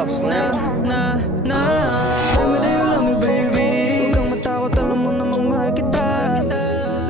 up, Slim? Tell me that you love me, baby. Huwag kang matakot, alam mo namang mahal kita.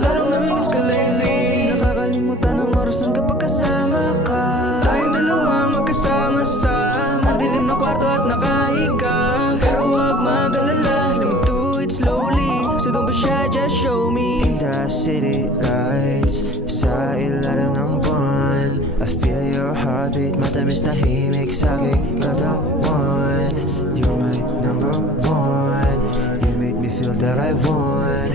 Lalong namimiss ka lately. Nakakalimutan ang oras ng kapag kasama ka. Tayong dalawa magkasama sa madilim na kwarto at nakahiga. Pero huwag mag-alala, let me do it slowly. So don't be shy, just show me. In the city lights, sa ilalim ng buwan, I feel your heartbeat, matamis na himig sa aking katawan. You're my number one, you make me feel that I want.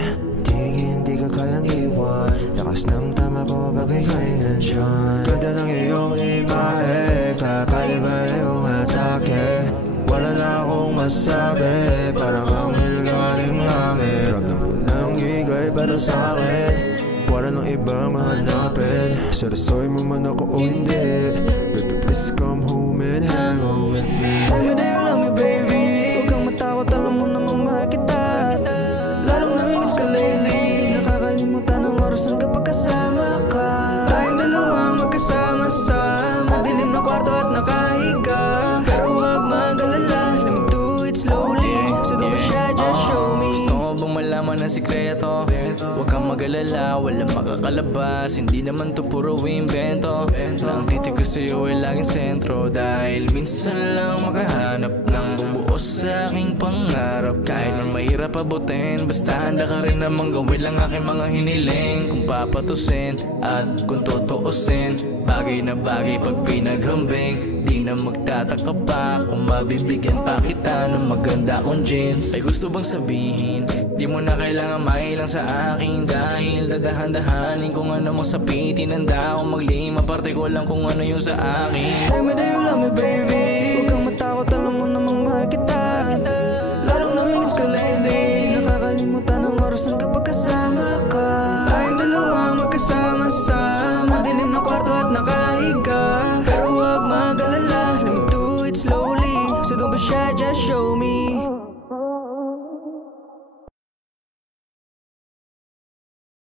Hindi ka kayang iwan, lakas ng tama ko pag ika'y nandyan. Ganda ng iyong imahe, kakaiba iyong atake. Wala na akong masabi, parang anghel galing langit. Ramdam ko ng higay para sa'kin, wala nang ibang mahanapin. Seryosoy mo man ako o hindi, baby please come home and hang out with me. Tell me that you love me, baby. Huwag kang matakot, alam mo namang mahal kita. Lalong namimiss ka lately. Nakakalimutan ang oras ng kapag kasama ka. Tayong dalawa magkasama sa madilim na kwarto at nakahiga. Pero huwag mag-alala, let me do it slowly. So don't be shy, just show me. Gusto mo bang malaman ang sikreto? Huwag kang mag-alala, walang makakalabas. Hindi naman to puro invento. Ang titig ko sa'yo ay laging sentro, dahil minsan lang makahanap ng bubuo sa aking pangarap. Kahit na mahirap abutin, basta handa ka rin namang gawin lang aking mga hiniling. Kung papatusin at kung tutuusin, bagay na bagay pag pinaghambing. Di na magtataka pa kung mabibigyan pa kita ng maganda kong jeans. Ay gusto bang sabihin, di mo na kailangan mailang sa akin, dahil dadahan-dahanin kung ano mo sapitin. Handa akong maglima, parte ko lang kung ano yung sa akin. Tell me that you love me, baby. Huwag kang matakot, alam mo namang mahal kita.